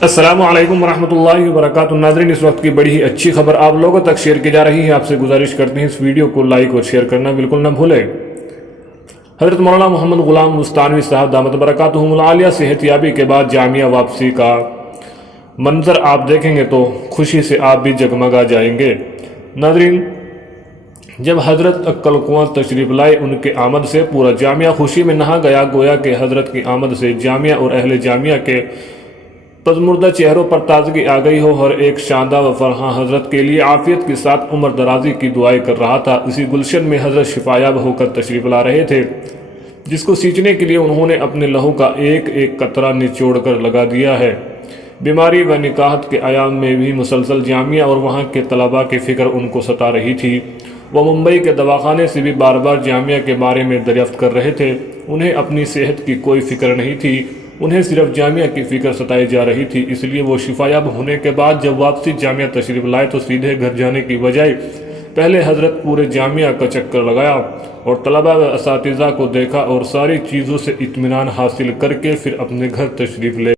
अस्सलामु अलैकुम वरहमतुल्लाहि वबरकातुहू। नाज़रीन, इस वक्त की बड़ी ही अच्छी खबर आप लोगों तक शेयर की जा रही है। आपसे गुजारिश करते हैं इस वीडियो को लाइक और शेयर करना बिल्कुल न भूलें। हज़रत मौलाना मोहम्मद ग़ुलाम मुस्तानवी साहब दामत बरकातुहुमुल आलिया सेहतियाबी के बाद जामिया वापसी का मंजर आप देखेंगे तो खुशी से आप भी जगमगा जाएंगे। नाज़रीन, जब हज़रत अक्कल कुआं तशरीफ़ लाए, उनके आमद से पूरा जामिया खुशी में नहा गया। गोया कि हज़रत की आमद से जामिया और अहले जामिया के पजमुर्दा चेहरों पर ताजगी आ गई हो। हर एक शानदार व फरहां हज़रत के लिए आफियत के साथ उम्र दराजी की दुआएं कर रहा था। इसी गुलशन में हज़रत शिफायाब होकर तशरीफ़ ला रहे थे, जिसको सींचने के लिए उन्होंने अपने लहू का एक एक कतरा निचोड़ कर लगा दिया है। बीमारी व निकाहत के आयाम में भी मुसलसल जामिया और वहाँ के तलबा की फ़िक्र उनको सता रही थी। वह मुंबई के दवाखाने से भी बार बार जामिया के बारे में दरियाफ्त कर रहे थे। उन्हें अपनी सेहत की कोई फ़िक्र नहीं थी, उन्हें सिर्फ जामिया की फ़िक्र सताई जा रही थी। इसलिए वो शिफायाब होने के बाद जब वापसी जामिया तशरीफ़ लाए तो सीधे घर जाने की बजाय पहले हज़रत पूरे जामिया का चक्कर लगाया और तलबा व असातिज़ा को देखा और सारी चीज़ों से इत्मीनान हासिल करके फिर अपने घर तशरीफ़ ले